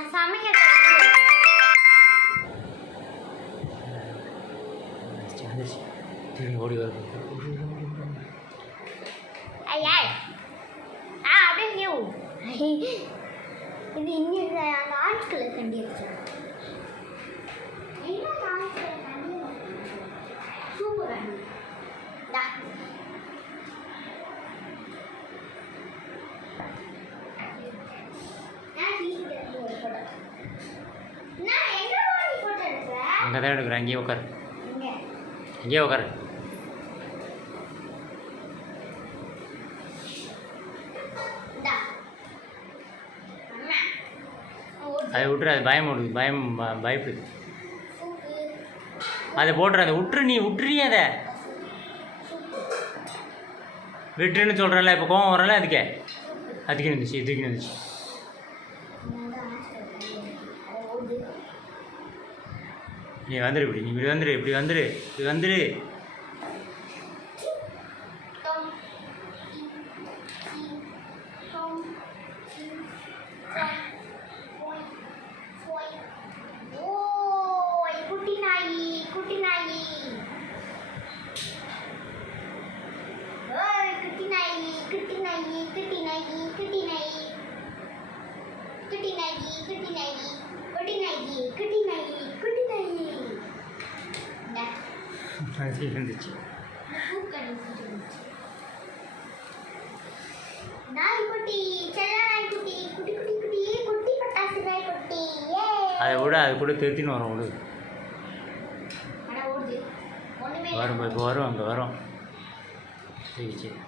நான் சமைக்க ஓடி வருது. ஐயா அப்படியே இது இங்கே அந்த ஆட்களை கண்டிருச்சு. சூப்பர் அங்கே தான் எடுக்கிறேன். அங்கேயே உட்காரு, அங்கேயே உட்காரு. அதை விட்டுரு, அது பயம் ஓடுது, பயப்படுது. அதை போட்டுரு, அதை விட்டுரு, நீ விட்டுறியே அதை விட்டுருன்னு சொல்கிறல. இப்போ கோவம் வரல, அதுக்கு இருந்துச்சு, இதுக்கு இருந்துச்சு. நீ வந்துடு, இப்படி நீ இப்படி வந்துடு, இப்படி வந்துடு, இப்படி வந்துடு. அது இருந்துச்சு. அதை விட அது கூட திருத்தின்னு வரும். விடு, வரும், இப்போ வரும், அங்கே வரும். சரி சரி.